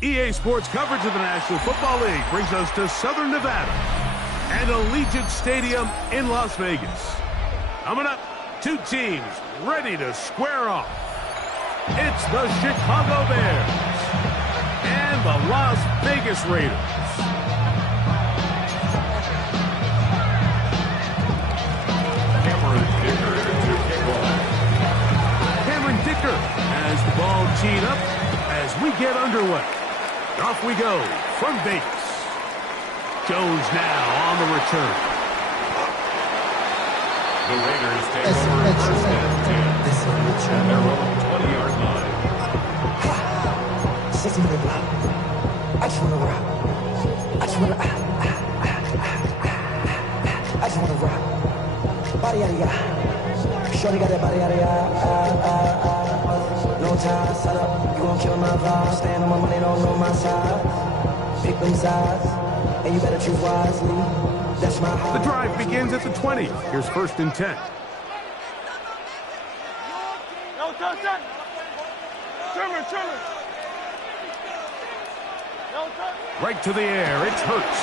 EA Sports coverage of the National Football League brings us to Southern Nevada and Allegiant Stadium in Las Vegas. Coming up, two teams ready to square off. It's the Chicago Bears and the Las Vegas Raiders. Cameron Dicker has the ball teed up as we get underway. Off we go from Vegas. Jones now on the return. The Raiders take over first and 10 at their own 20-yard line. I just want to rock. I just want to rock. Body yada yada. Shorty got that body yada yada. No time, set up. You gon' kill my vibe. Stand on my money, don't know my side. Pick them sides, and you better choose wisely. That's my high. The drive begins at the 20. Here's first and 10. Right to the air, it's Hurts.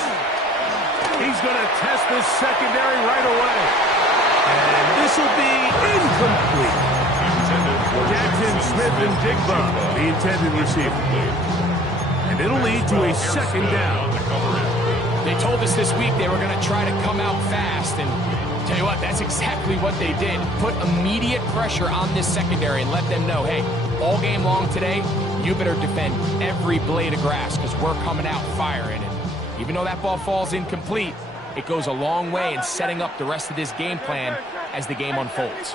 He's going to test this secondary right away. And this will be incomplete. Jackson Smith-Njigba, the intended receiver. And it'll lead to a second down. They told us this week they were going to try to come out fast, and tell you what, that's exactly what they did. Put immediate pressure on this secondary and let them know, hey, all game long today, you better defend every blade of grass because we're coming out firing. And even though that ball falls incomplete, it goes a long way in setting up the rest of this game plan as the game unfolds.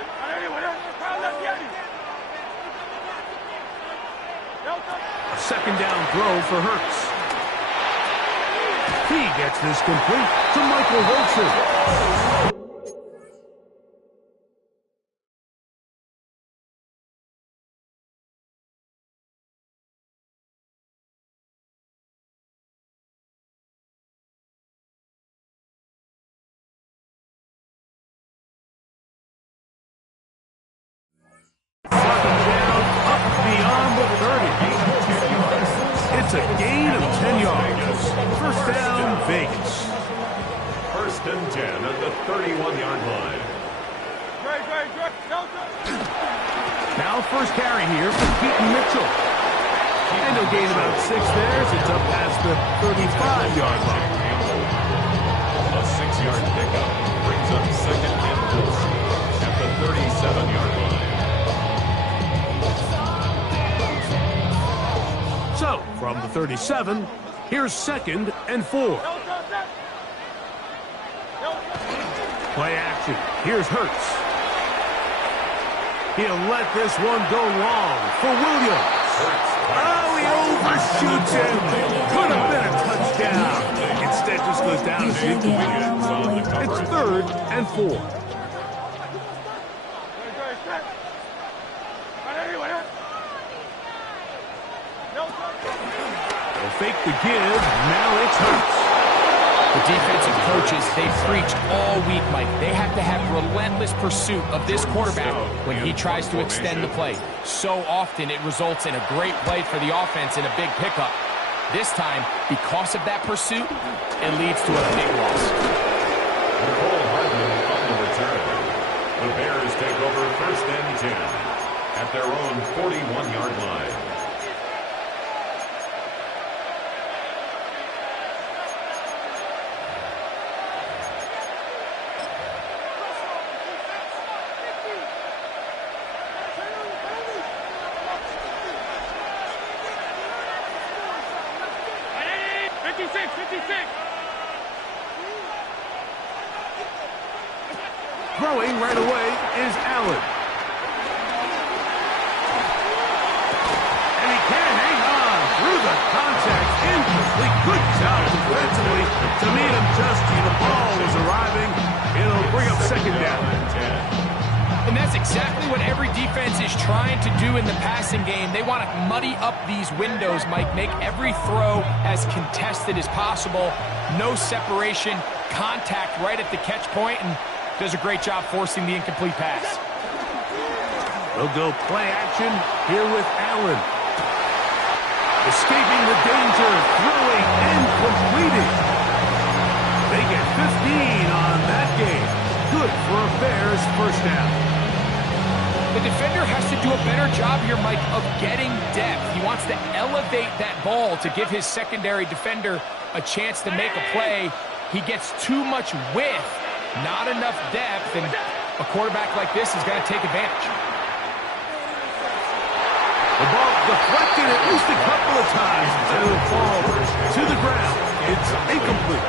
A second down throw for Hurts. He gets this complete to Michael Wilson. It's a gain of 10 yards. First down, Vegas. First and 10 at the 31-yard line. Now first carry here for Keaton Mitchell. And he'll gain about 6 there as it's up past the 35-yard line. A 6-yard pickup brings up second and 4 at the 37-yard line. So, from the 37, here's second and 4. Play action. Here's Hurts. He'll let this one go long for Williams. Oh, he overshoots him. Could have been a touchdown. Instead, just goes down as incomplete. It's third and 4. Fake the give, now it's Hurts. The defensive coaches, they preach all week, Mike. They have to have relentless pursuit of this quarterback when he tries to extend the play. So often it results in a great play for the offense and a big pickup. This time, because of that pursuit, it leads to a big loss. Nicole Hardman on the return. The Bears take over first and 10 at their own 41-yard line. Throwing right away is Allen. And he can't hang on through the contact. Incomplete. Good job defensively to meet him just as the ball was arriving. It'll bring up second down. And that's exactly what every defense is trying to do in the passing game. They want to muddy up these windows, Mike, make every throw as contested as possible. No separation, contact right at the catch point, and does a great job forcing the incomplete pass. They'll go play action here with Allen. Escaping the danger, throwing and completing. They get 15 on that game. Good for a Bears first down. The defender has to do a better job here, Mike, of getting depth. He wants to elevate that ball to give his secondary defender a chance to make a play. He gets too much width, not enough depth, and a quarterback like this is going to take advantage. The ball deflected at least a couple of times, and it'll fall to the ground. It's incomplete.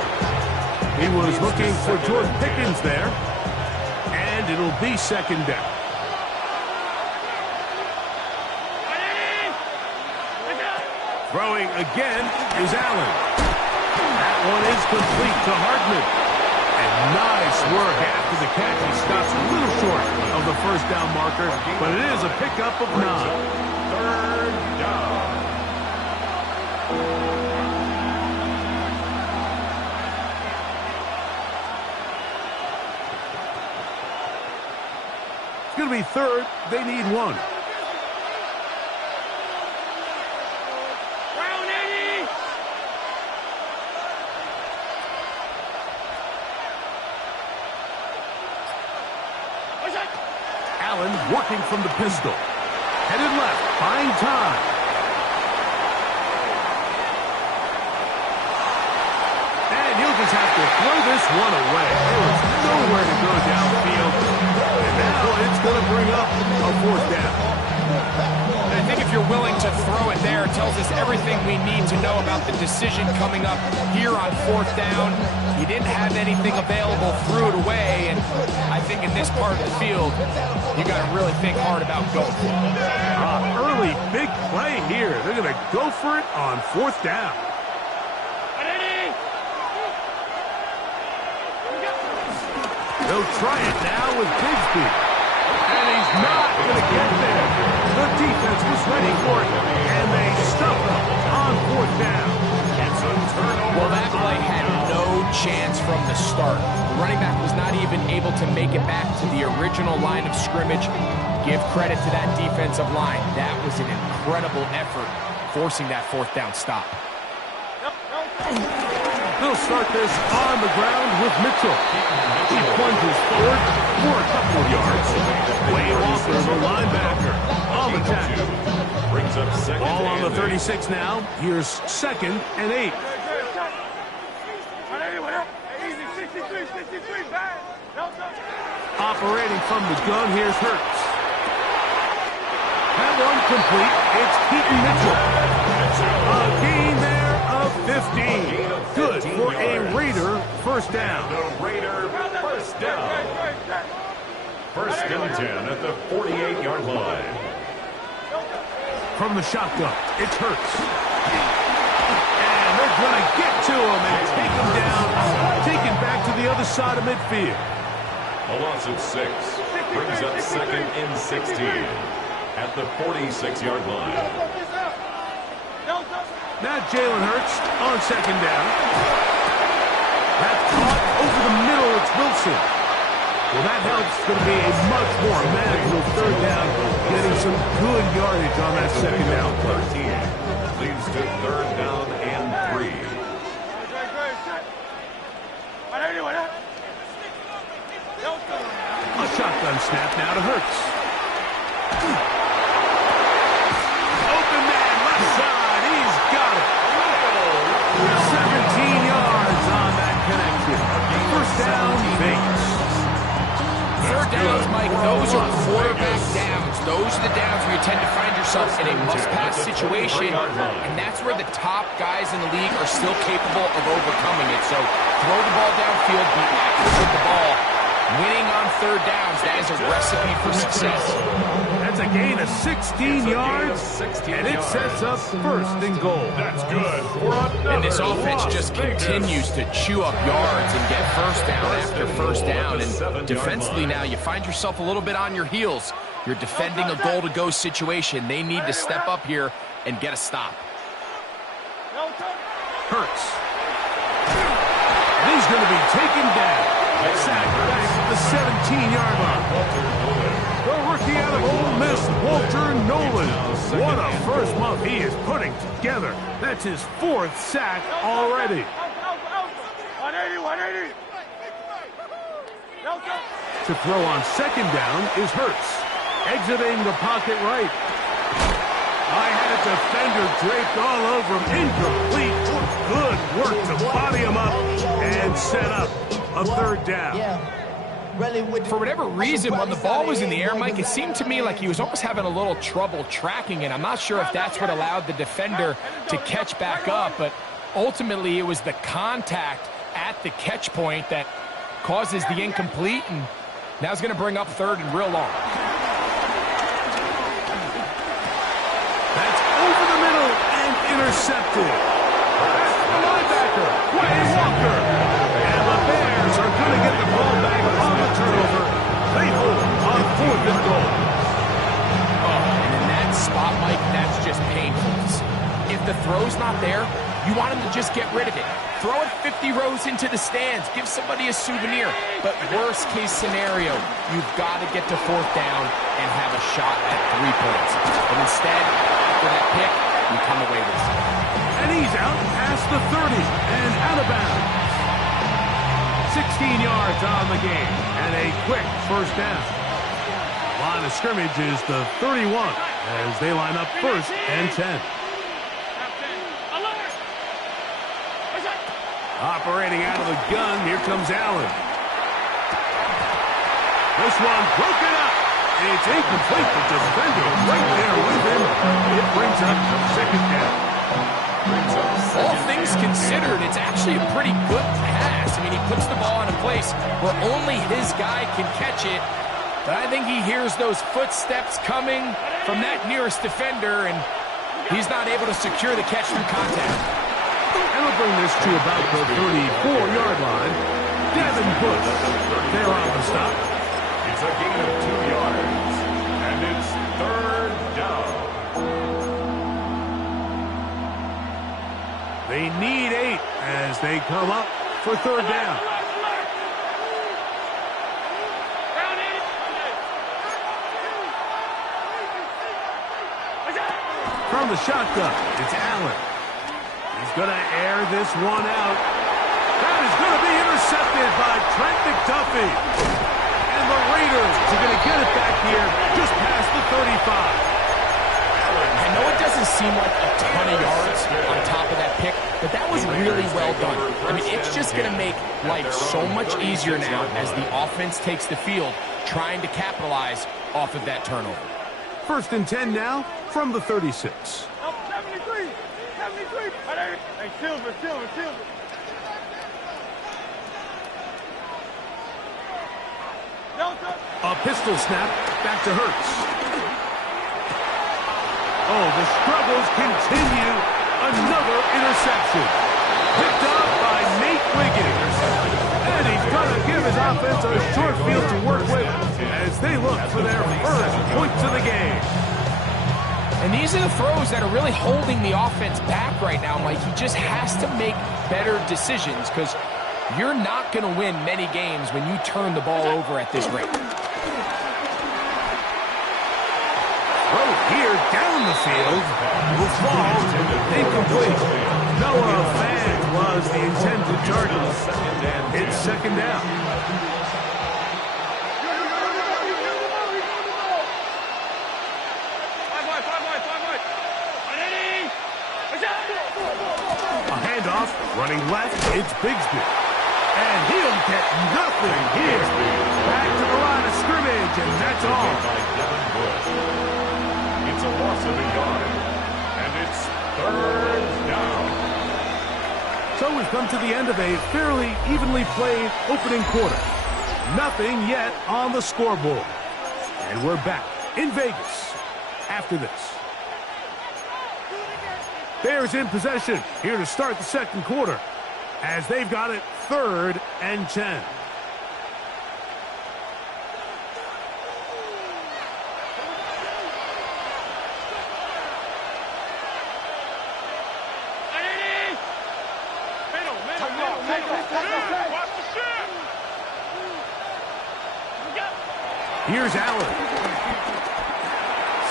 He was looking for George Pickens there, and it'll be second down. Throwing again is Allen. That one is complete to Hardman. And nice work after the catch. He stops a little short of the first down marker, but it is a pickup of 9. Third down. It's going to be third. They need 1. Allen working from the pistol. Headed left, buying time. And he'll just have to throw this one away. There was nowhere to go downfield. And now it's going to bring up a fourth down. And I think if you're willing to throw it there, it tells us everything we need to know about the decision coming up here on fourth down. He didn't have anything available, threw it away, and I think in this part of the field, you got to really think hard about going for it. Early big play here. They're going to go for it on fourth down. They'll try it now with Bigsby. And he's not going to get there. The defense was ready for it, and they stuff him on fourth down. It's a turnover. Well, that play had no chance from the start. The running back was not even able to make it back to the original line of scrimmage. Give credit to that defensive line. That was an incredible effort, forcing that fourth down stop. They'll start this on the ground with Mitchell. He plunges forward for a couple of yards. Wade Walker, the linebacker, on the tackle. Brings up second. Ball on the 36 now. Here's second and 8. Operating from the gun, here's Hurts. That one complete. It's Keaton Mitchell. A gain there of 15. Good for a Raider first down. The Raider first down. First and 10 at the 48-yard line. From the shotgun, it's Hurts. And they're going to get to him and take him down, taken back to the other side of midfield. A loss of 6 brings up second and 16 at the 46-yard line. Now Jalen Hurts on second down. That's caught over the middle. It's Wilson. Well, that helps. It's going to be a much more manageable third down, getting some good yardage on that second down play. 13 leads to third down and 3. A shotgun snap now to Hurts. Open man, left side. He's got it. 17 yards on that connection. First down, Vegas. Third downs, Mike, those are quarterback downs. Those are the downs where you tend to find yourself in a must-pass situation, and that's where the top guys in the league are still capable of overcoming it. So throw the ball downfield, be accurate with the ball. Winning on third downs, that is a recipe for success. That's a gain of 16 yards, and it sets up first and goal. That's good for another. And this offense Las just Vegas. continues to chew up yards and get first down after first down. And defensively now, you find yourself a little bit on your heels. You're defending a goal-to-go situation. They need to step up here and get a stop. Hurts. And he's going to be taken down. Sacked back at the 17-yard line. The rookie out of Ole Miss, Walter Nolan. What a first month he is putting together. That's his 4th sack already. 180. To throw on second down is Hurts. Exiting the pocket right. I had a defender draped all over him. Incomplete. Good work to body him up and set up a third down. For whatever reason, when the ball was in the air, Mike, it seemed to me like he was almost having a little trouble tracking it. I'm not sure if that's what allowed the defender to catch back up, but ultimately it was the contact at the catch point that causes the incomplete, and now it's going to bring up third and real long. That's over the middle and intercepted. That's the linebacker, Wayne Walker. And the Bears are going to get the ball back on the turnover. They hold on 4th and goal. And in that spot, Mike, that's just painful to see. If the throw's not there, you want him to just get rid of it. Throw it 50 rows into the stands. Give somebody a souvenir. But worst case scenario, you've got to get to 4th down and have a shot at 3 points. But instead, after that pick, you come away with something. And he's out past the 30 and out of bounds. 16 yards on the game and a quick first down. Line of scrimmage is the 31 as they line up 1st and 10. Operating out of the gun, here comes Allen. This one broken up. It's incomplete. The defender right there with him. It brings up second down. All things considered, it's actually a pretty good pass. I mean, he puts the ball in a place where only his guy can catch it. But I think he hears those footsteps coming from that nearest defender, and he's not able to secure the catch through contact. And we'll bring this to about the 34-yard line. Devin Bush there on the stop. It's a gain of 2 yards, and it's third down. They need 8 as they come up for third down. From the shotgun, it's Allen. He's going to air this one out. That is going to be intercepted by Trent McDuffie. And the Raiders are going to get it back here just past the 35. I know it doesn't seem like a ton of yards on top of that pick, but that was really well done. I mean, it's just going to make life so much easier now as the offense takes the field, trying to capitalize off of that turnover. 1st and 10 now from the 36. 73. Hey, Silver. A pistol snap back to Hurts. Oh, the struggles continue. Another interception. Picked up by Nate Wiggins. And he's going to give his offense a short field to work with as they look for their first points of the game. And these are the throws that are really holding the offense back right now, Mike. He just has to make better decisions because you're not going to win many games when you turn the ball over at this rate. Throw here down the field will fall incomplete. Noah Fant was the intended target. It's second down. A handoff, running left, it's Bigsby. And he'll get nothing here. Back to the line of scrimmage, and that's all. It's a loss of a yard, and it's third down. So we've come to the end of a fairly evenly played opening quarter. Nothing yet on the scoreboard. And we're back in Vegas after this. Bears in possession here to start the second quarter as they've got it 3rd and 10. Here's Allen.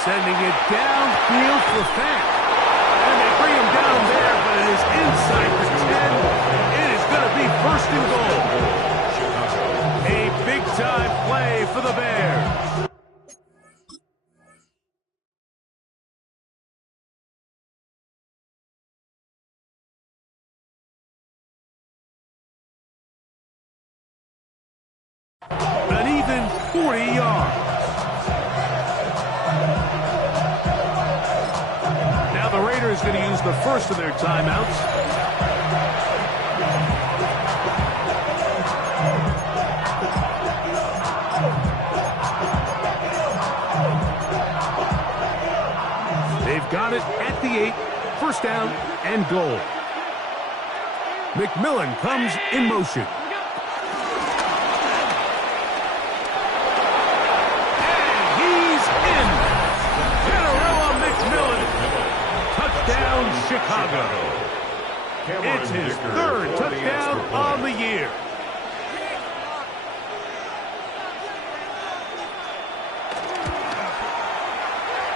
Sending it downfield for Fant. And they bring him down there, but it is inside the 10. It is going to be 1st and goal. A big-time play for the Bears. An even 40 yards. Now the Raiders going to use the first of their timeouts. They've got it at the 8. 1st down and goal. McMillan comes in motion. Touchdown, Chicago. It's his 3rd touchdown on the year.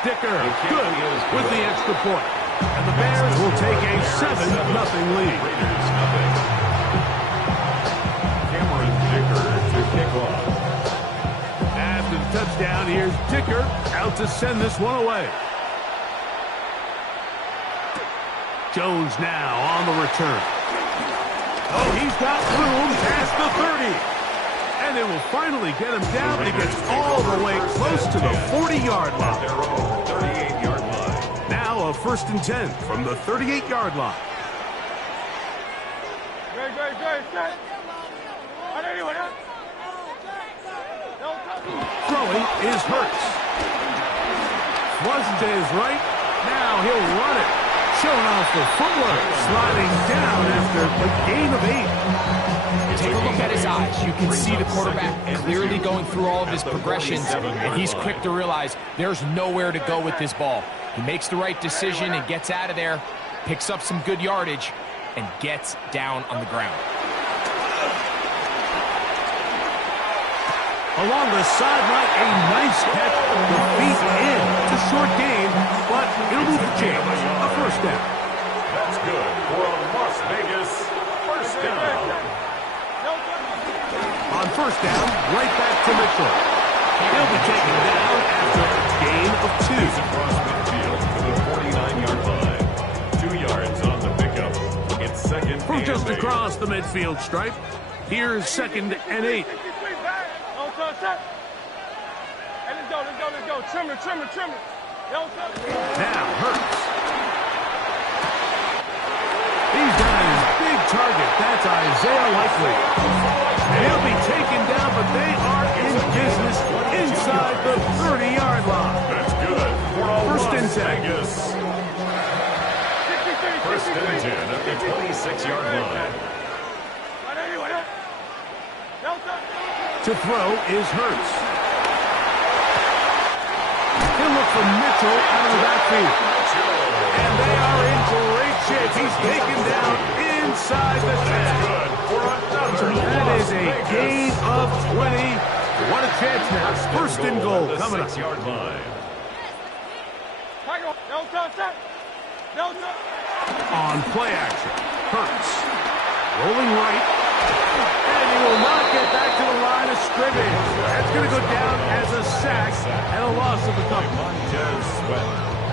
Dicker, good with the extra point. And the Bears will take a 7-0 lead. Cameron Dicker to kick off. After the touchdown, here's Dicker out to send this one away. Jones now on the return. Oh, he's got room past the 30. And they will finally get him down, but he gets all the way close to the 40-yard line. Their own 38-yard line. Now a 1st and 10 from the 38-yard line. Throwing is Hurts. Flush to his right. Now he'll run it. Showing off the footwork, sliding down after a gain of 8. Take a look at his eyes. You can see the quarterback clearly going through all of his progressions, and he's quick to realize there's nowhere to go with this ball. He makes the right decision and gets out of there, picks up some good yardage, and gets down on the ground. Along the sideline, a nice catch. The feet in. It's a short gain, but it'll move the chains. A 1st down. That's good for a Las Vegas 1st down. On 1st down, right back to Mitchell. He'll be taken down after a gain of 2. Across midfield to the 49-yard line. 2 yards on the pickup. It's 2nd From and just 8. across the midfield stripe, here's 2nd and 8. Hey, let's go. Trim it. Now Hurts. He's got his big target. That's Isaiah Likely. They'll be taken down, but they are in business inside the 30-yard line. That's good for a 1st and 10. Vegas. 1st and 10 at the 26-yard line. To throw is Hurts. He'll look for Mitchell out of the backfield. And they are in great shape. He's taken down inside the 10. Good for another That is a gain of 20. What a chance now. 1st and goal coming up. 6-yard line. On play action, Hurts rolling right, and he will not get back to the line of scrimmage. That's going to go down as a sack and a loss of a couple.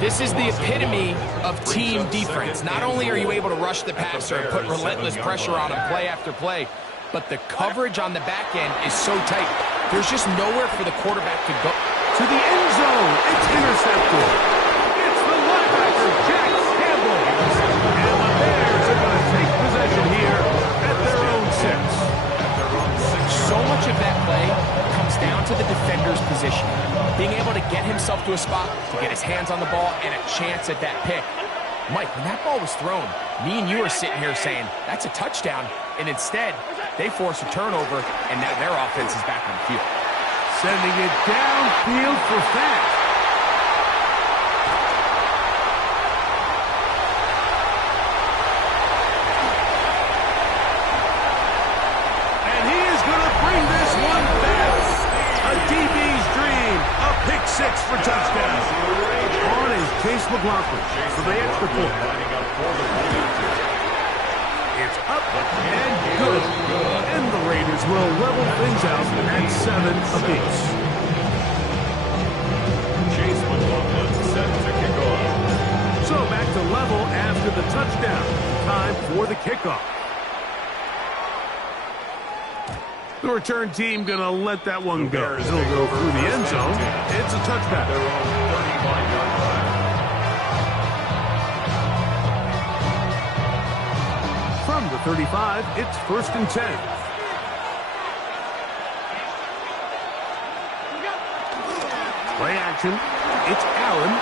This is the epitome of team defense. Not only are you able to rush the passer and put relentless pressure on him play after play, but the coverage on the back end is so tight. There's just nowhere for the quarterback to go. To the end zone, it's intercepted. It's the linebacker, Jack Campbell. And the Bears are going to take possession here at their own 6. So much of that play to the defender's position. Being able to get himself to a spot, to get his hands on the ball, and a chance at that pick. Mike, when that ball was thrown, me and you are sitting here saying, that's a touchdown. And instead, they force a turnover, and now their offense is back on the field. Sending it downfield for Fant. And he is going to bring this one back. A DB's dream. A pick six for touchdown. On is Chase McLaughlin for the extra point. It's up and good. And the Raiders will level things out at 7 apiece. Chase McLaughlin set to kick off. So back to level after the touchdown. Time for the kickoff. The return team going to let that one go. It'll go through the end zone. It's a touchback. Their own 35-yard line. From the 35, it's 1st and 10. Play action. It's Allen.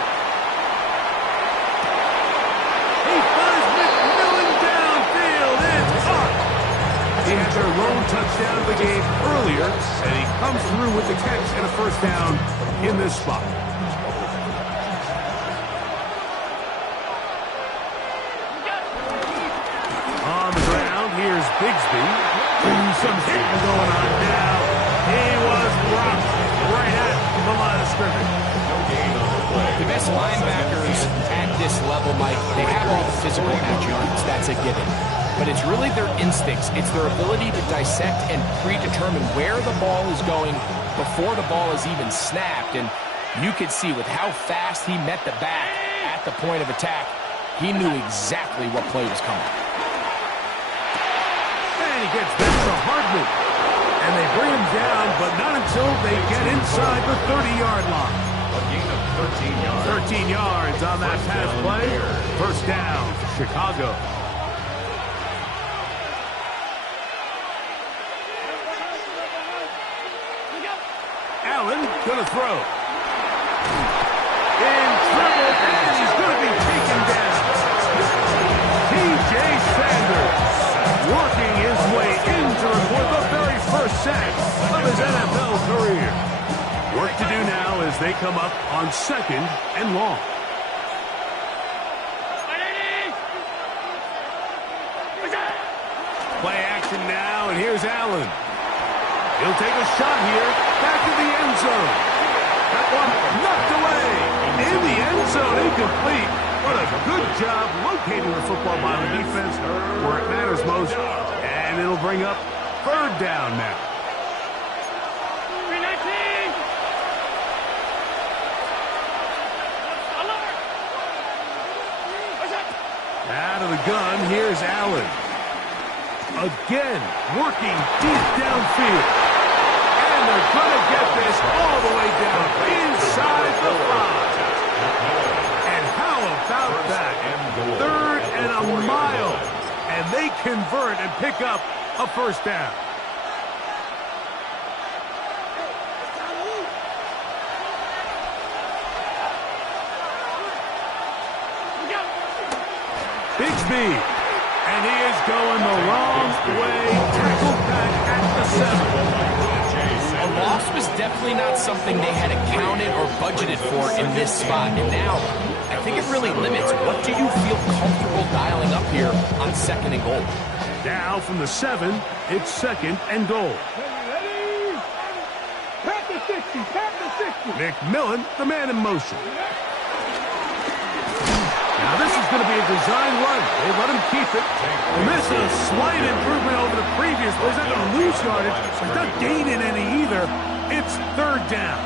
He finds McMillan downfield. It's caught. He had their lone touchdown of the game earlier, and he comes through with the catch and a first down in this spot. On the ground, here's Bigsby. Some hitting going on now. He was rocked right at the line of scrimmage. The best linebackers at this level, Mike, they have all the physical attributes. That's a given. But it's really their instincts. It's their ability to dissect and predetermine where the ball is going before the ball is even snapped. And you could see with how fast he met the back at the point of attack, he knew exactly what play was coming. And he gets back to Hardman. And they bring him down, but not until they get inside the 30-yard line. A gain of 13 yards. 13 yards on that pass play. First down, Chicago. Allen gonna throw. In trouble, and he's gonna be taken down. T.J. Sanders working his way into it for the very first sack of his NFL career. Work to do now as they come up on 2nd and long. Play action now, and here's Allen. He'll take a shot here, back in the end zone. That one knocked away. In the end zone, incomplete. What a good job locating the football by the defense where it matters most. And it'll bring up 3rd down now. Out of the gun, here's Allen. Again, working deep downfield. And they're going to get this all the way down inside the 5. And how about that? 3rd and a mile. And they convert and pick up a first down. Bigsby, and he is going the wrong way. Tackled back at the 7. A loss was definitely not something they had accounted or budgeted for in this spot. And now, I think it really limits what do you feel comfortable dialing up here on 2nd and goal. Now from the 7, it's 2nd and goal. McMillan, the man in motion. Now this is going to be a design run. They let him keep it. And this is a slight improvement over the previous. He's not going to lose yardage. He's not gaining any either. It's 3rd down.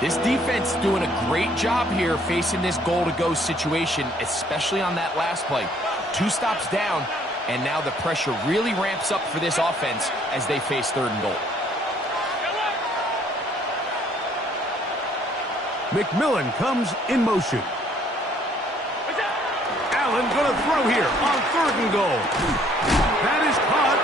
This defense doing a great job here facing this goal-to-go situation, especially on that last play. 2 stops down, and now the pressure really ramps up for this offense as they face 3rd and goal. McMillan comes in motion. Allen going to throw here on 3rd and goal. That is caught.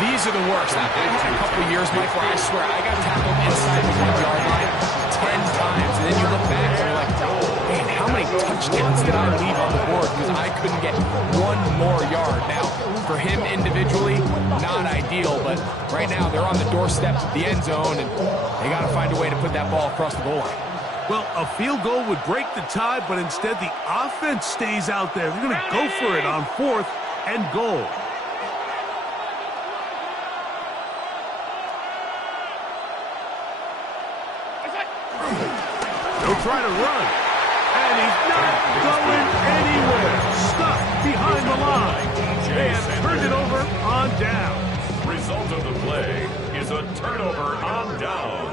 These are the worst. I had a couple years, Mike, where I swear I got tackled inside the 1-yard line 10 times. And then you look back and you're like, man, how many touchdowns did I leave on the board because I couldn't get one more yard? Now, for him individually, not ideal, but right now they're on the doorstep of the end zone, and they got to find a way to put that ball across the goal line. Well, a field goal would break the tie, but instead the offense stays out there. They're going to go for it on 4th and goal. They'll try to run. And he's not going anywhere. Stuck behind the line. They have turned it over on down. Result of the play is a turnover on down.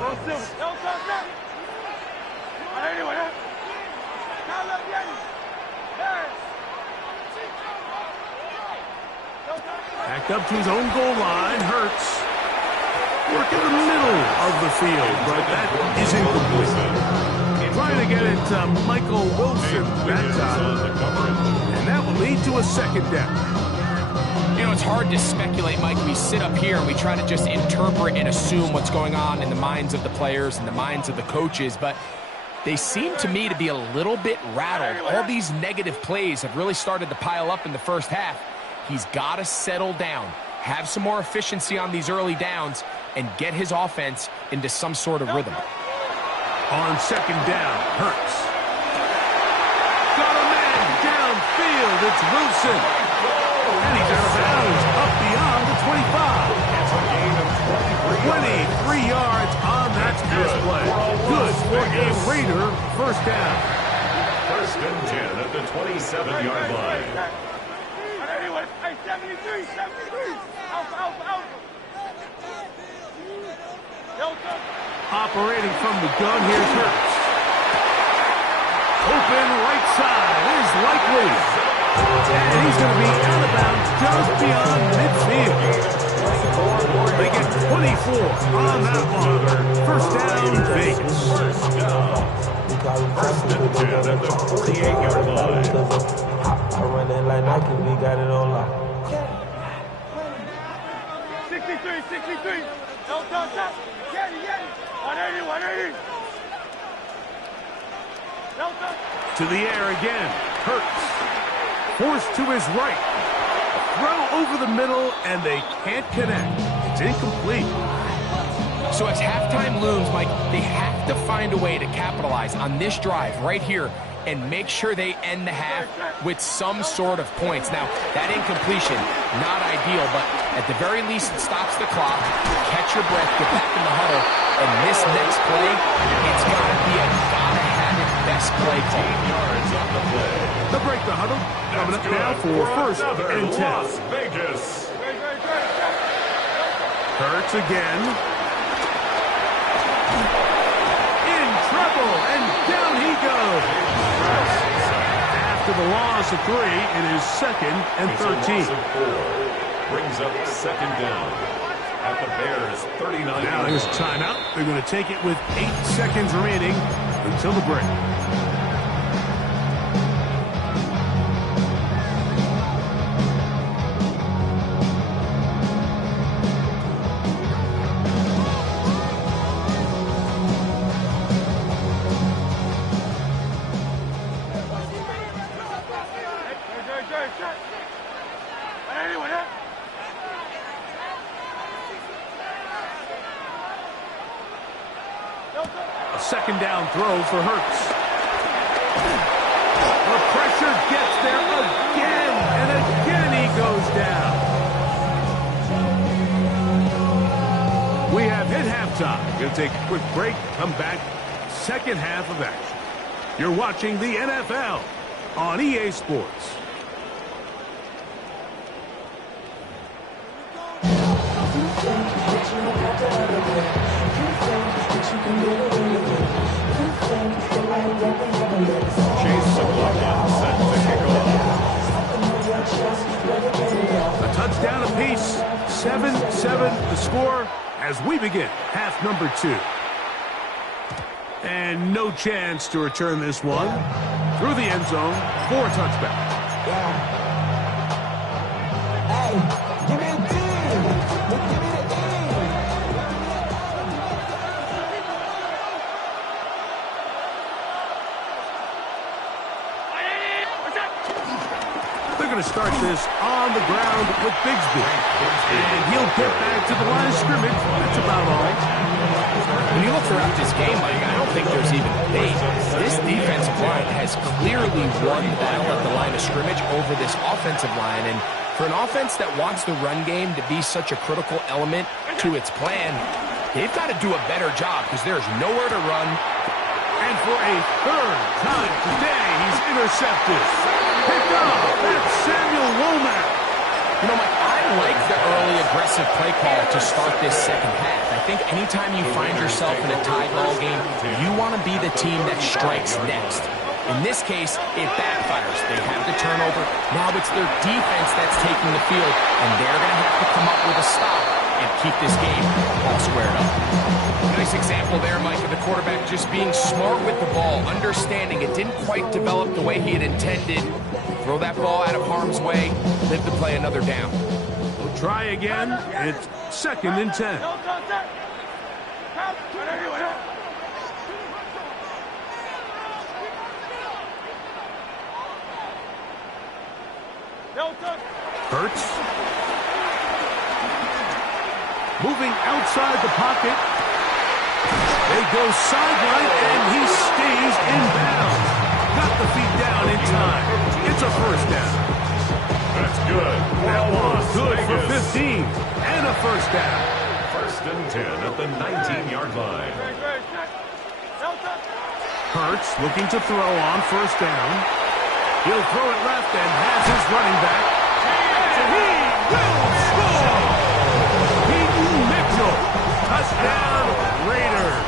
Back up to his own goal line. Hurts. Work in the middle of the field, but that is incomplete. Trying to get it to Michael Wilson that time. And that will lead to a 2nd down. You know, it's hard to speculate, Mike. We sit up here and we try to just interpret and assume what's going on in the minds of the players and the minds of the coaches, but they seem to me to be a little bit rattled. All these negative plays have really started to pile up in the first half. He's got to settle down, have some more efficiency on these early downs, and get his offense into some sort of rhythm. On 2nd down, Hurts. Got a man downfield. It's Wilson. And he's out of bounds up beyond the 25. It's a gain of 23 yards on that pass play. Good for a Raider 1st down. 1st and 10 at the 27-yard line. Hey, 73. Out. Operating from the gun, here's Hurts. Open right side is Likely. And he's going to be out of bounds just beyond midfield. They get 24 on that one. 1st down, Vegas. 1st and 10 at the 48-yard line. I run that like Nike, we got it on lock. 63. Get it. 180. To the air again. Hurts. Forced to his right. Throw over the middle, and they can't connect. It's incomplete. So as halftime looms, Mike, they have to find a way to capitalize on this drive right here and make sure they end the half with some sort of points. Now, that incompletion, not ideal, but at the very least, it stops the clock. Catch your breath, get back in the huddle, and this next play, it's got to be a gotta-have-it best play call. Yards on the play. They'll break the huddle. Coming up now for 1st and 10. Las Vegas. Hurts again. In trouble, and down he goes. After the loss of 3, it is 2nd and 13. It's a loss of 4. Brings up 2nd down at the Bears' 39. Now here's a timeout. They're going to take it with 8 seconds remaining until the break. A 2nd down throw for Hurts. The pressure gets there again, and again he goes down. We have hit halftime. Going to take a quick break, come back, 2nd half of action. You're watching the NFL on EA Sports. A touchdown apiece, 7-7 the score as we begin half number 2. And no chance to return this one through the end zone for a touchback. Hey, give me a going to start this on the ground with Bigsby. And he'll get back to the line of scrimmage. That's about all. When you look throughout this game, Mike, I don't think there's even a debate. This defensive line has clearly won the battle at the line of scrimmage over this offensive line. And for an offense that wants the run game to be such a critical element to its plan, they've got to do a better job because there's nowhere to run. And for a third time today, he's intercepted. Picked up. That's Samuel Womack. You know, Mike, I like the early aggressive play call to start this second half. I think anytime you find yourself in a tie ball game, you want to be the team that strikes next. In this case, it backfires. They have the turnover. Now it's their defense that's taking the field, and they're going to have to come up with a stop and keep this game all squared up. Nice example there, Mike, of the quarterback just being smart with the ball, understanding it didn't quite develop the way he had intended. Throw that ball out of harm's way, live to play another down. We'll try again. It's 2nd and 10. Hurts. Moving outside the pocket. They go sideline, and he stays in bounds. Got the feet down in time. It's a first down. That's good. That was good for 15 and a first down. 1st and 10 at the 19-yard line. Hurts looking to throw on first down. He'll throw it left and has his running back. And he will score! Peyton Mitchell. Touchdown, Raiders.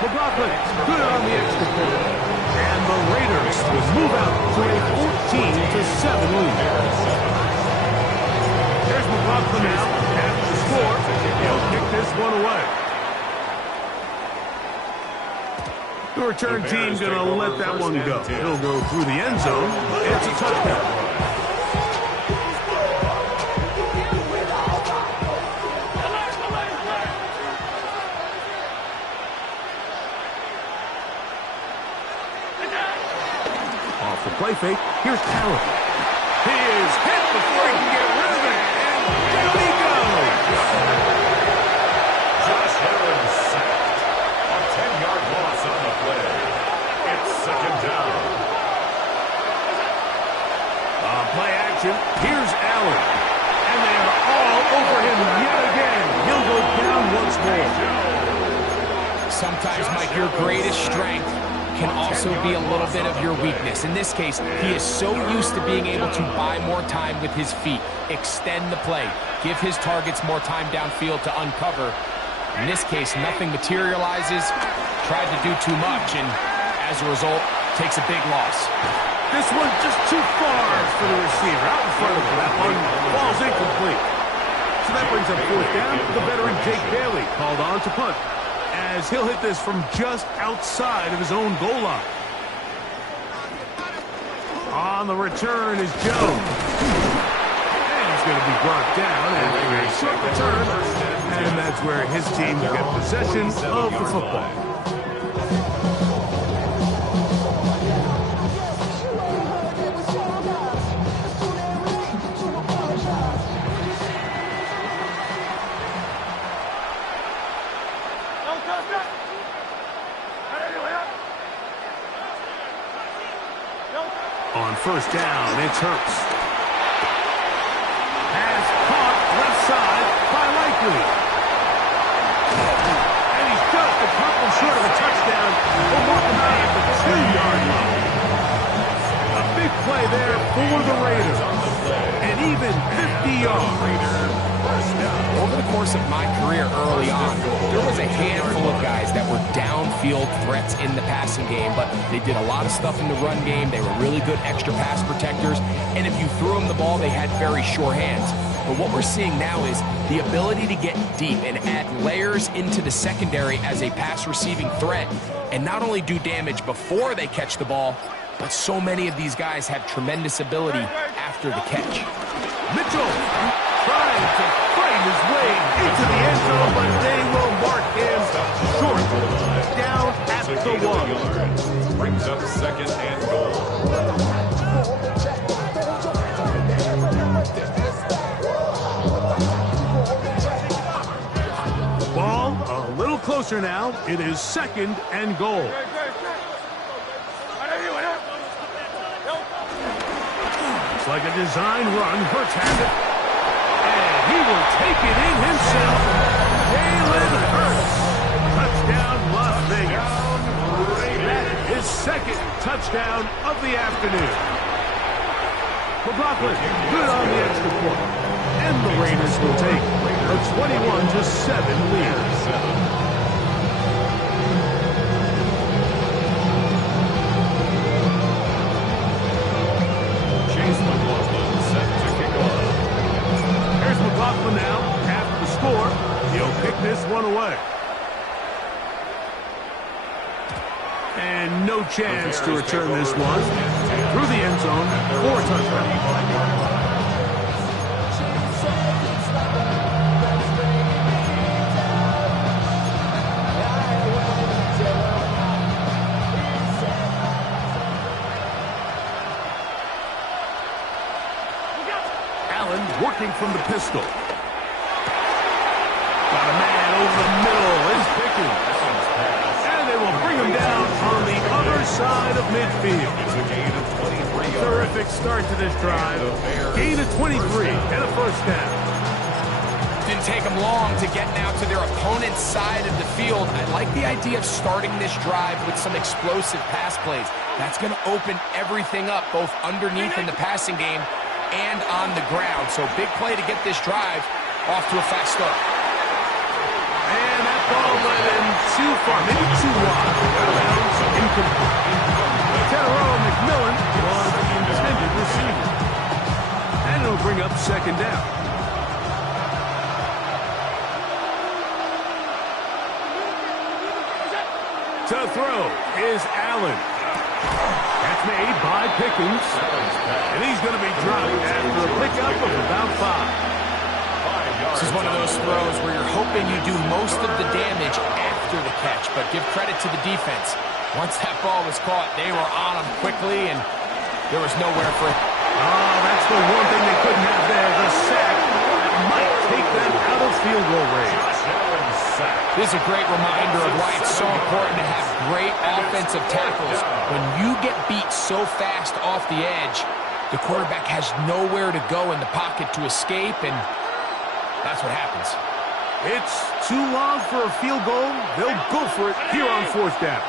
McLaughlin, good on the extra point. And the Raiders will move out to a 14-7 lead. There's McLaughlin now at the score. He'll kick this one away. The return team going to let that one go. It'll go through the end zone. It's a touchdown. Off the play fake. Here's Allen. He is hit before he can get rid of it. And down he goes. Josh Allen sacked. A 10-yard loss on the play. It's 2nd down. Play action. Here's Allen. And they are all over him yet again. He'll go down once more. Sometimes, Mike, your greatest strength can also be a little bit of your weakness. In this case, he is so used to being able to buy more time with his feet, extend the play, give his targets more time downfield to uncover. In this case, nothing materializes, tried to do too much, and as a result, takes a big loss. This one just too far for the receiver. Out in front of him. That one falls incomplete. So that brings up 4th down. The veteran Jake Bailey called on to punt, as he'll hit this from just outside of his own goal line. On the return is Jones. And he's going to be brought down after a short return. And that's where his team will get possession of the football. On first down, it's Hurts. Pass caught left side by Likely. And he's just a couple short of a touchdown. We'll walk him out at the 2-yard line. A big play there for the Raiders. And even 50 yards. Over the course of my career early on, there was a handful of guys that were downfield threats in the passing game, but they did a lot of stuff in the run game. They were really good extra pass protectors, and if you threw them the ball, they had very sure hands. But what we're seeing now is the ability to get deep and add layers into the secondary as a pass receiving threat, and not only do damage before they catch the ball, but so many of these guys have tremendous ability after the catch. Mitchell trying to fight his way into the end zone, but they will mark him short. Down at the 1. brings up second and goal. Ball a little closer now. It is second and goal. It's like a design run. Hurts has it. And he will take it in himself. Jalen Hurts. Touchdown, Las Vegas. That is second touchdown of the afternoon. McLaughlin, good on the extra point. And the Raiders will take a 21-7 lead. McLaughlin now, after the score, he'll pick this one away. And no chance to return this one. Through the end zone for a touchdown. Working from the pistol. Got a man over the middle. It's Pickens. And they will bring him down on the other side of midfield. It's a gain of 23 yards. Terrific start to this drive. Gain of 23 and a first down. Didn't take them long to get now to their opponent's side of the field. I like the idea of starting this drive with some explosive pass plays. That's going to open everything up, both underneath in the passing game and on the ground. So big play to get this drive off to a fast start. And that ball led him too far, maybe too wide. Out of bounds, incomplete. Terrell McMillan was the intended receiver. And it'll bring up second down. To throw is Allen. That's made by Pickens. And he's going to be dropped after a pickup of about 5. This is one of those throws where you're hoping you do most of the damage after the catch, but give credit to the defense. Once that ball was caught, they were on him quickly, and there was nowhere for it. Oh, that's the one thing they couldn't have there, the sack that might take them out of field goal range. This is a great reminder of why it's so important to have great offensive tackles. When you get beat so fast off the edge, the quarterback has nowhere to go in the pocket to escape, and that's what happens. It's too long for a field goal. They'll go for it here on fourth down.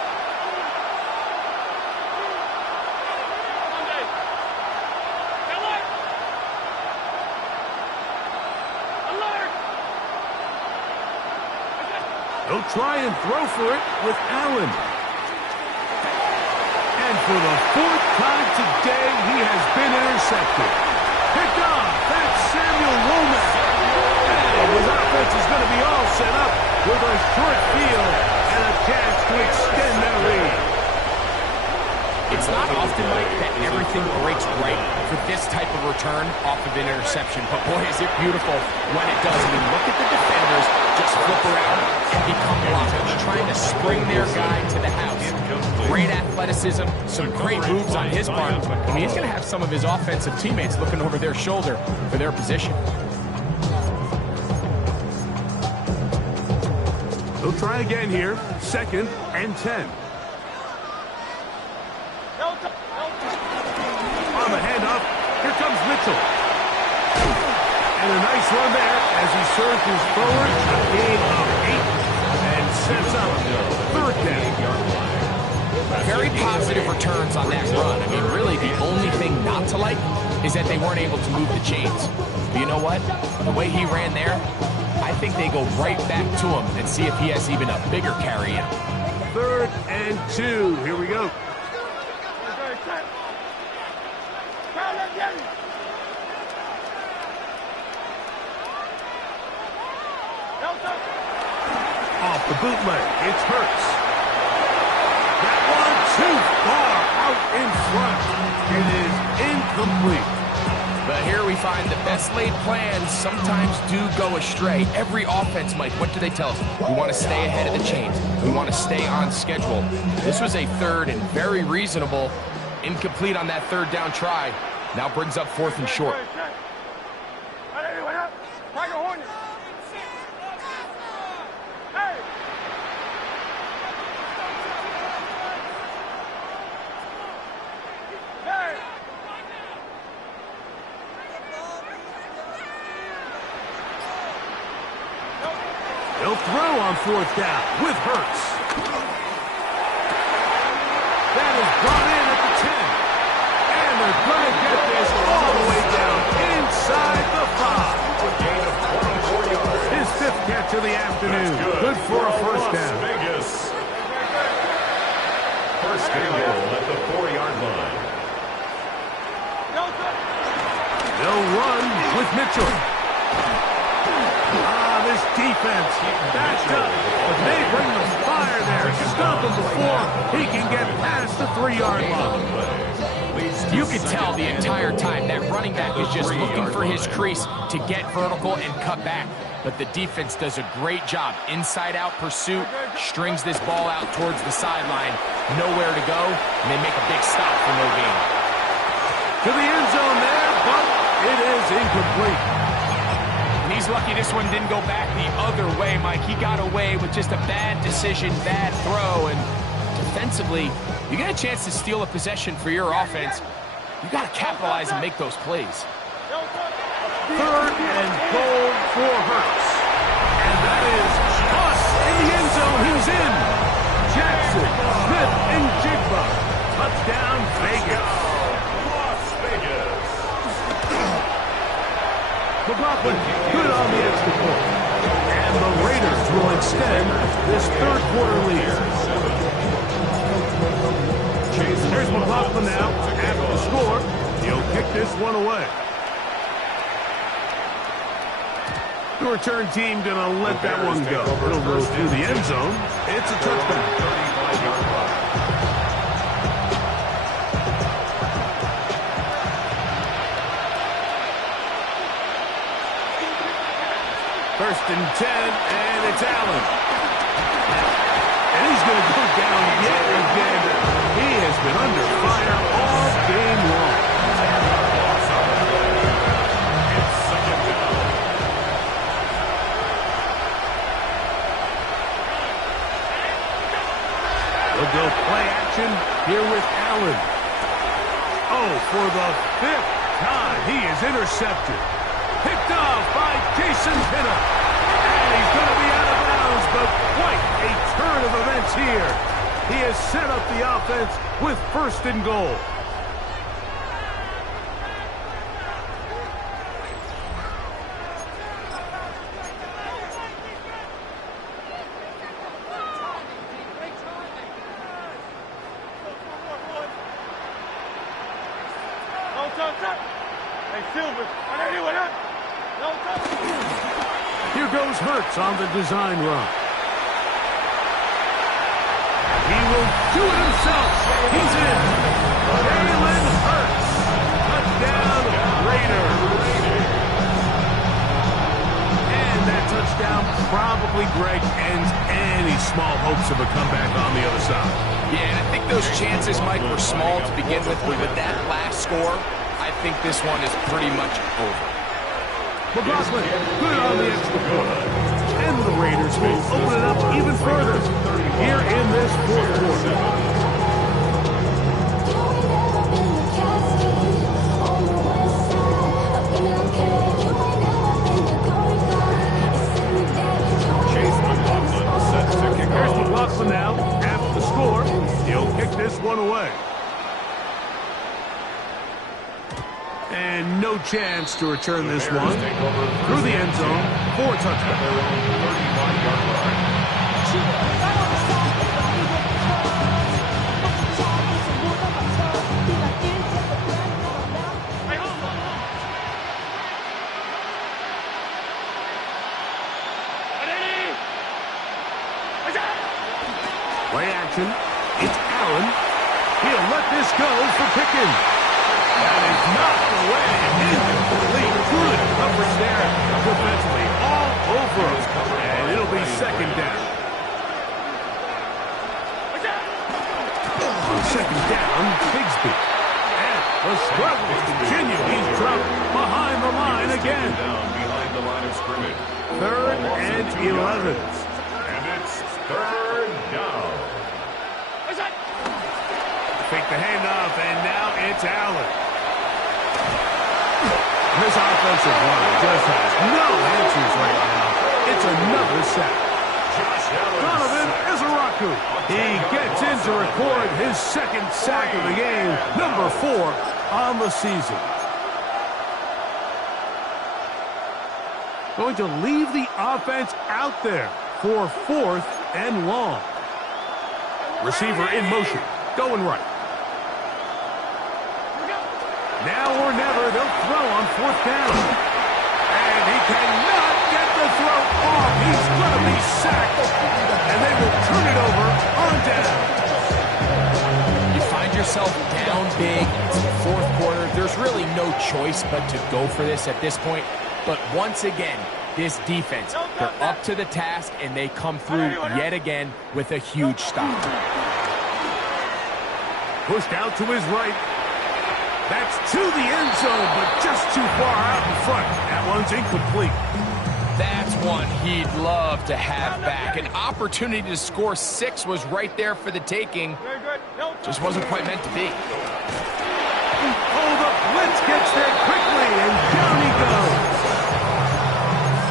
They'll try and throw for it with Allen. And for the fourth time today, he has been intercepted. Picked off. That's Samuel Womack. And his offense is going to be all set up with a short field and a chance to extend their lead. It's not often, Mike, that everything breaks right for this type of return off of an interception. But, boy, is it beautiful when it does. I mean, look at the defenders just flip around and become blockers, trying to spring their guy to the house. Great athleticism, some great moves on his part. I mean, he's going to have some of his offensive teammates looking over their shoulder for their position. They'll try again here. 2nd and 10. On the handoff, here comes Mitchell. And a nice run there as he surges forward, a gain of 8, and sets up 3rd down. Very positive returns on that run. I mean, really, the only thing not to like is that they weren't able to move the chains. But you know what? The way he ran there, I think they go right back to him and see if he has even a bigger carry in him. 3rd and 2. Here we go. Off the bootleg, it's Hurts. That one too far out in front. It is incomplete. But here we find the best laid plans sometimes do go astray. Every offense, Mike, what do they tell us? We want to stay ahead of the chains. We want to stay on schedule. This was a third and very reasonable, incomplete on that third down try. Now brings up 4th and short. He'll throw on 4th down with Hurts. That is brought in at the 10. And they're going to get this all the way down inside the 5. A gain of 24 yards. His 5th catch of the afternoon. Good for a first down. Vegas. First and goal at the 4-yard line. They'll run with Mitchell. This defense backed up, but they bring the fire there. Stop him before he can get past the 3-yard line. You could tell the entire time that running back is just looking for his crease to get vertical and cut back. But the defense does a great job. Inside-out pursuit, strings this ball out towards the sideline. Nowhere to go, and they make a big stop for no gain. To the end zone there, but it is incomplete. He's lucky this one didn't go back the other way, Mike. He got away with just a bad decision, bad throw, and defensively, you get a chance to steal a possession for your offense. You got to capitalize and make those plays. 3rd and goal for Hurts. And that is us in the end zone. He's in. Jackson, Smith, and Jigba. Touchdown, Vegas. Las Vegas. McLaughlin, good on the extra point. And the Raiders will extend this 3rd quarter lead. Here's McLaughlin now after the score. He'll kick this one away. The return team going to let that one go. It'll go through the end zone. It's a touchdown. 35-yard line. First and 10, and it's Allen. And he's going to go down yet again. He has been under fire all game long. It's 2nd down. We'll go play action here with Allen. Oh, for the 5th time, he is intercepted. Picked off by Jason Pinnock. And he's going to be out of bounds, but quite a turn of events here. He has set up the offense with 1st and goal. Here goes Hurts on the design run. He will do it himself. He's in. Jalen Hurts. Touchdown, Raiders. And that touchdown probably, Greg, ends any small hopes of a comeback on the other side. Yeah, and I think those chances, Mike, were small to begin with, but with that last score, I think this one is pretty much over. McLaughlin, good on the extra point. And the Raiders will open it up even further here in this 4th quarter. Chase McLaughlin set to kick Here's off. McLaughlin now after the score. He'll kick this one away. And no chance to return this one through the end zone for a touchdown. 35-yard line. Play action. It's Allen. He'll let this go for Pickens. And he's knocked away. Incomplete. Good coverage there. Defensively all over him. And it'll be second down. On second down, Bigsby. And the struggles continue. He's dropped behind the line again. Down behind the line of scrimmage. 3rd and 11. And it's 3rd down. Fake the handoff, and now it's Allen. This offensive line just has no answers right now. It's another sack. Donovan Izaraku. He gets in to record his 2nd sack of the game, number 4 on the season. Going to leave the offense out there for 4th and long. Receiver in motion, going right. Now or never, they'll throw on 4th down. And he cannot get the throw off. He's going to be sacked. And they will turn it over on down. You find yourself down big. It's the 4th quarter. There's really no choice but to go for this at this point. But once again, this defense, they're up to the task, and they come through yet again with a huge stop. Pushed out to his right. That's to the end zone, but just too far out in front. That one's incomplete. That's one he'd love to have back. An opportunity to score 6 was right there for the taking. Just wasn't quite meant to be. Oh, the blitz gets there quickly, and down he goes.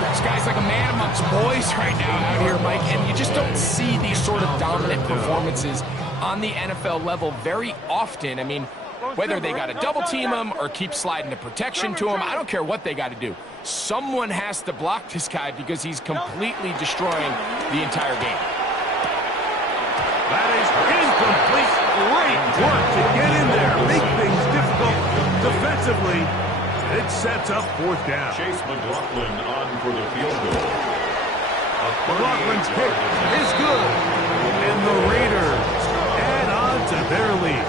This guy's like a man amongst boys right now out here, Mike, and you just don't see these sort of dominant performances on the NFL level very often. I mean, whether they got to double team him or keep sliding the protection to him, I don't care what they got to do. Someone has to block this guy because he's completely destroying the entire game. That is incomplete. Great work to get in there. Make things difficult defensively. It sets up 4th down. Chase McLaughlin on for the field goal. McLaughlin's kick is good. And the Raiders add on to their lead.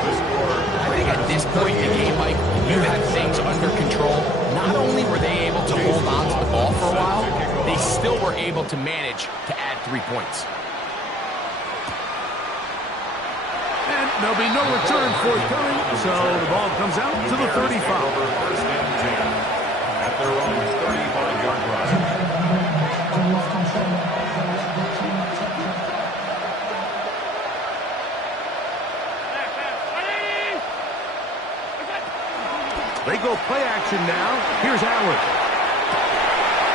I think at this point in the game, Mike, you have things under control. Not only were they able to hold on to the ball for a while, they still were able to manage to add 3 points. And there'll be no return forthcoming, so the ball comes out to the 35. 1st and 10 at their own 35-yard line. They go play action now. Here's Allen.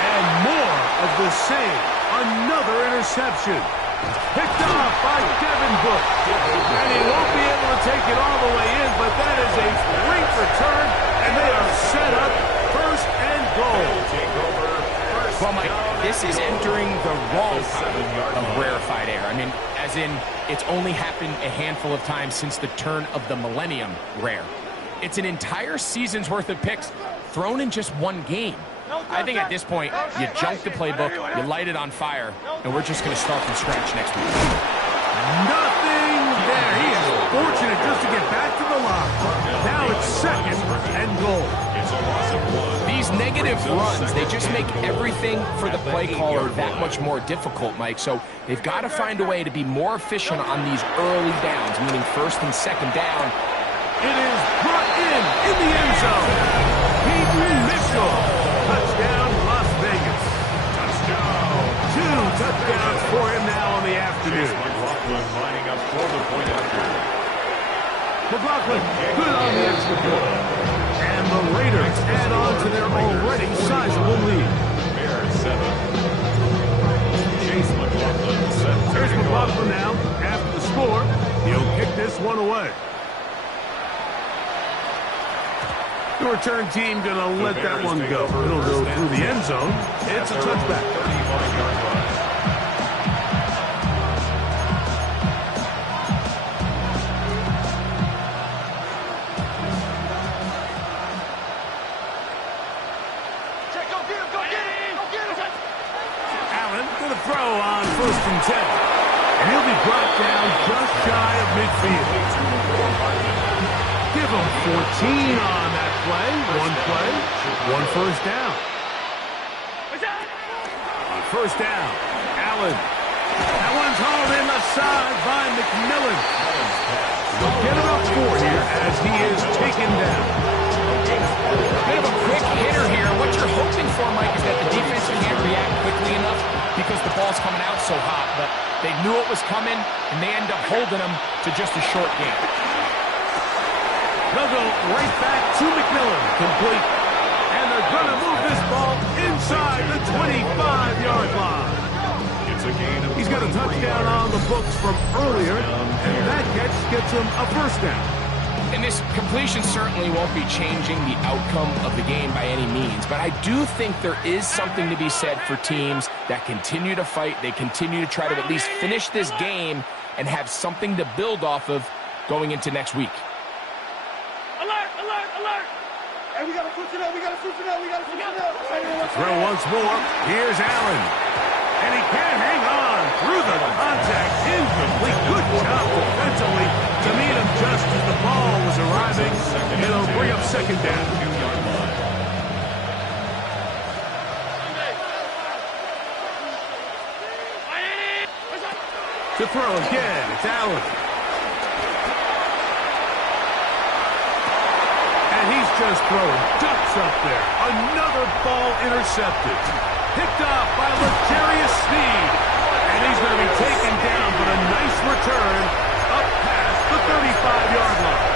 And more of the same. Another interception. Picked off by Devin Book. And he won't be able to take it all the way in, but that is a great return, and they are set up 1st and goal. Well, Mike, this is entering the wrong kind of rarefied air. I mean, as in, it's only happened a handful of times since the turn of the millennium rare. It's an entire season's worth of picks thrown in just one game. I think at this point, you junk the playbook, you light it on fire, and we're just going to start from scratch next week. Nothing there. He is fortunate just to get back to the line. Now it's 2nd and goal. These negative runs, they just make everything for the play caller that much more difficult, Mike. So they've got to find a way to be more efficient on these early downs, meaning 1st and 2nd down. It is brought in the end zone. Peyton Mitchell. Touchdown, Las Vegas. Touchdown. 2 touchdowns for him now on the afternoon. McLaughlin lining up for the point after. McLaughlin, good on the extra point. And the Raiders add on to their already sizable lead. Bears 7. Chase McLaughlin set. Here's McLaughlin now. After the score, he'll kick this one away. The return team going to let that one go. It'll go through the end zone. It's a touchback. 35-yard line. Allen to the throw on 1st and 10. And he'll be brought down just shy of midfield. Give them 14 on that play. One first down. On first down, Allen. That one's hauled in the side by McMillan. We'll get it up for here as he is taken down. Bit of a quick hitter here. What you're hoping for, Mike, is that the defense can't react quickly enough because the ball's coming out so hot. But they knew it was coming, and they end up holding them to just a short game. They'll go right back to McMillan, complete. And they're going to move this ball inside the 25-yard line. He's got a touchdown on the books from earlier, and that catch gets him a first down. And this completion certainly won't be changing the outcome of the game by any means, but I do think there is something to be said for teams that continue to fight. They continue to try to at least finish this game and have something to build off of going into next week. Alert, alert, alert! Hey, we gotta switch it up, we gotta switch it up, we gotta switch it up. Throw once more. Here's Allen. And he can't hang on through the contact. Incomplete. Good job defensively to meet him just as the ball was arriving. It'll bring up second down. To throw again, it's Allen. And he's just throwing ducks up there. Another ball intercepted. Picked off by L'Jarius Sneed. And he's going to be taken down, but a nice return up past the 35-yard line.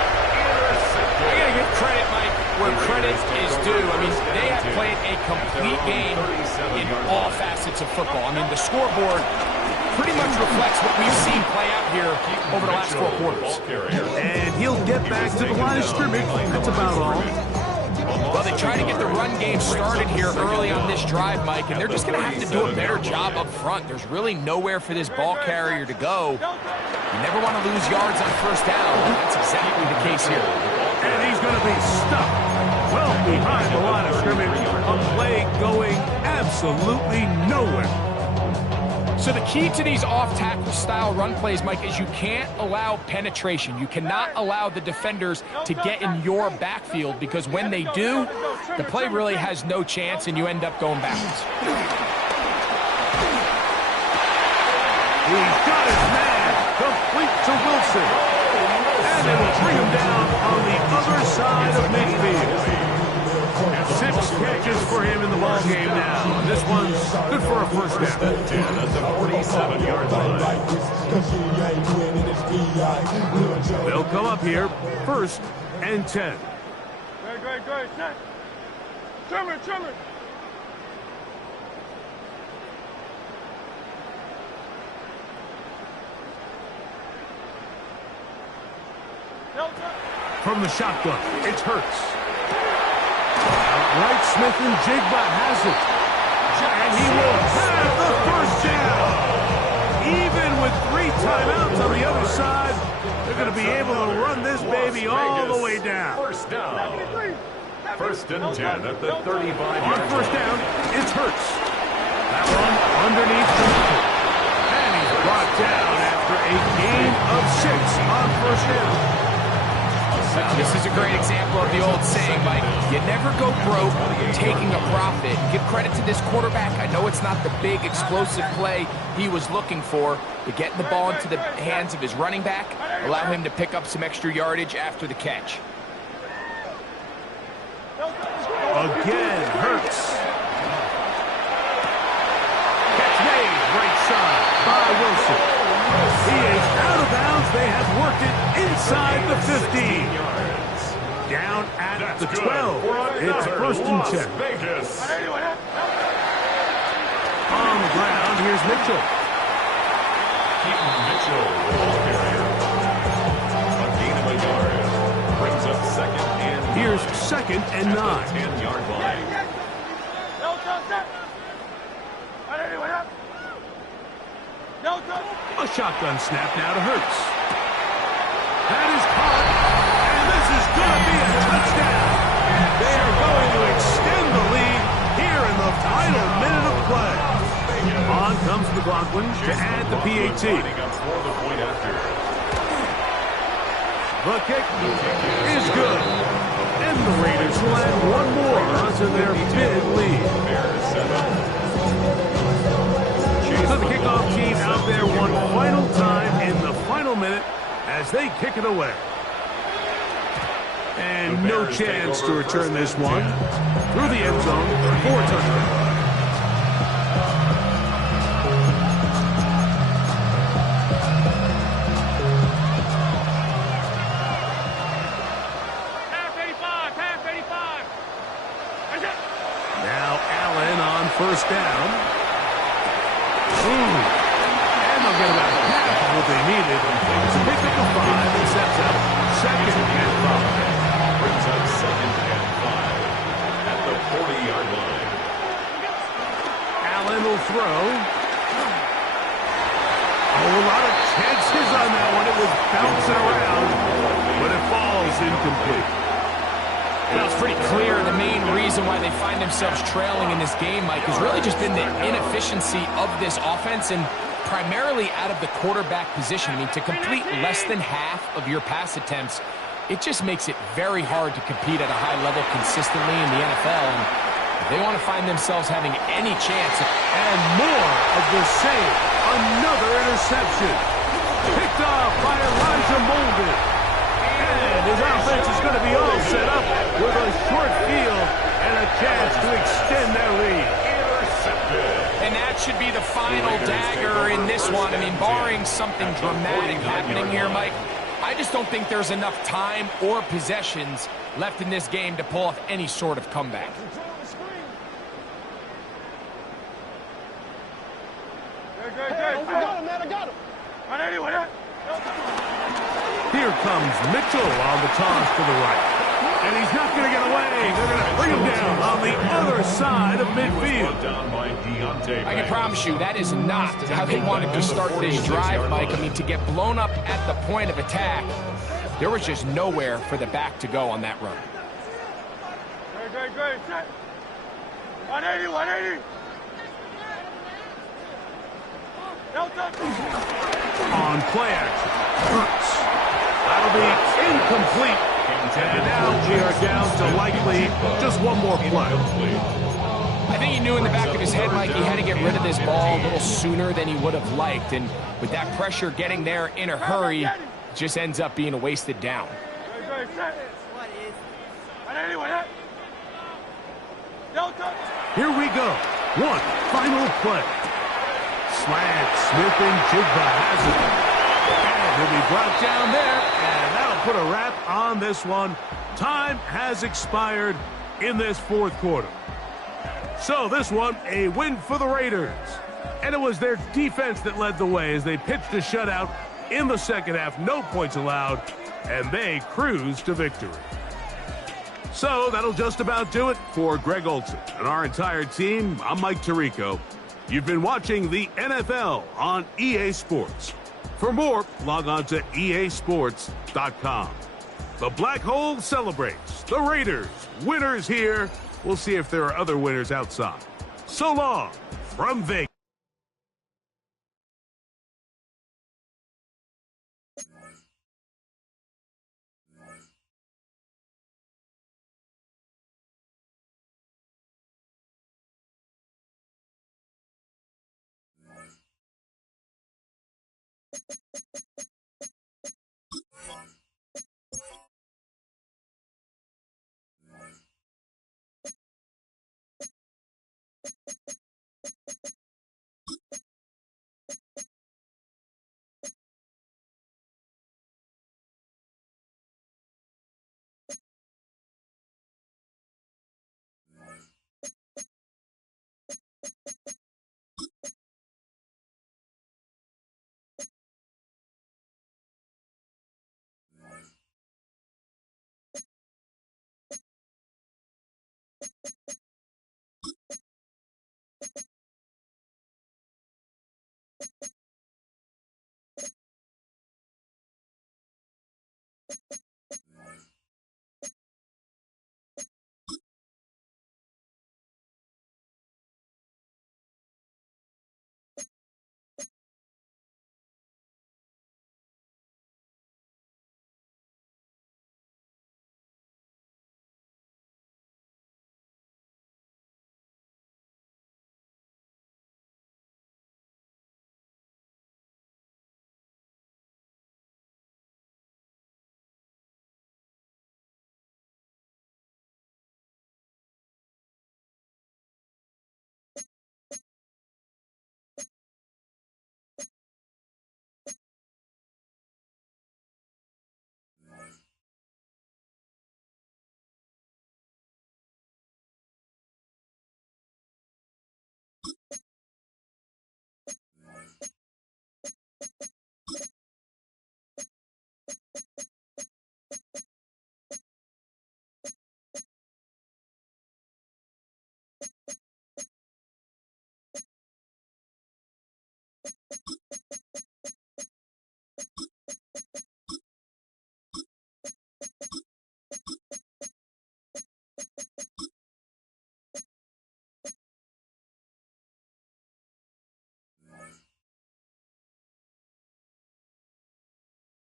I got to give credit, Mike, where credit is due. I mean, they have played a complete game in all facets of football. I mean, the scoreboard pretty much reflects what we've seen play out here over the last 4 quarters. And he'll get back to the line of scrimmage. That's about all. Well, they try to get the run game started here early on this drive, Mike, and they're just going to have to do a better job up front. There's really nowhere for this ball carrier to go. You never want to lose yards on first down. That's exactly the case here. And he's going to be stuck well behind the line of scrimmage. A play going absolutely nowhere. So the key to these off-tackle style run plays, Mike, is you can't allow penetration. You cannot allow the defenders to get in your backfield, because when they do, the play really has no chance and you end up going backwards. He's got his man complete to Wilson. And they will bring him down on the other side of midfield. 6 catches for him in the ball game now. This one's good for a first down. At the 47-yard line. They'll come up here, 1st and 10. Great. Trimmer. From the shotgun, it's Hurts. Right, Smith and Jigba has it. And he will have the first down. Even with 3 timeouts on the other side, they're going to be able to run this baby all the way down. First down. 1st and 10 at the 35-yard line. On first down, it's Hurts. That one underneath the middle. And he's brought down after a gain of 6 on first down. This is a great example of the old saying, Mike, you never go broke taking a profit. Give credit to this quarterback. I know it's not the big explosive play he was looking for, but getting the ball into the hands of his running back, allow him to pick up some extra yardage after the catch. Again, Hurts. Catch made, right side by Wilson. He is out of bounds. They have worked it inside the 15. Down at the 12. It's 1st and 10. On the ground, here's Mitchell. Keaton Mitchell, the ball carrier. A gain of a yard. Brings up 2nd and 9. Here's 2nd and 9. 10-yard line. A shotgun snap now to Hurts. That is caught, and this is going to be a touchdown. They are going to extend the lead here in the final minute of play. On comes McLaughlin to add the PAT. The kick is good. And the Raiders will add one more onto their big lead. So the kickoff team out there one final time in the final minute as they kick it away. And no chance to return this one through the end zone for a touchdown. First down. And they'll get about half of what they needed to pick up the 5 and sets up 2nd and 5. Brings up 2nd and 5 at the 40-yard line. Allen will throw. Oh, a lot of chances on that one. It was bouncing around, but it falls incomplete. Well, it's pretty clear the main reason why they find themselves trailing in this game, Mike, has really just been the inefficiency of this offense and primarily out of the quarterback position. I mean, to complete less than half of your pass attempts, it just makes it very hard to compete at a high level consistently in the NFL. And if they want to find themselves having any chance. And more of the same. Another interception. Picked off by Elijah Molden. And his offense is going to be all set up with a short field and a chance to extend their lead. And that should be the final dagger in this one. I mean, barring something dramatic happening here, Mike, I just don't think there's enough time or possessions left in this game to pull off any sort of comeback. I got him. Here comes Mitchell on the toss to the right. And he's not going to get away. They're going to bring him down on the other side of midfield. I can promise you that is not how they wanted to start this drive, Mike. I mean, to get blown up at the point of attack, there was just nowhere for the back to go on that run. Great. 180. On play action. Hurts. That'll be incomplete. And now we are down to likely just one more play. I think he knew in the back of his head, Mike, he had to get rid of this ball a little sooner than he would have liked. And with that pressure getting there in a hurry, it just ends up being a wasted down. Here we go. One final play. Slant. Smith and Jigba has it. And he'll be brought down there. And that'll put a wrap on this one. Time has expired in this fourth quarter. So this one, a win for the Raiders. And it was their defense that led the way as they pitched a shutout in the second half. No points allowed. And they cruised to victory. So that'll just about do it for Greg Olsen and our entire team. I'm Mike Tirico. You've been watching the NFL on EA Sports. For more, log on to easports.com. The Black Hole celebrates. The Raiders, winners here. We'll see if there are other winners outside. So long from Vegas.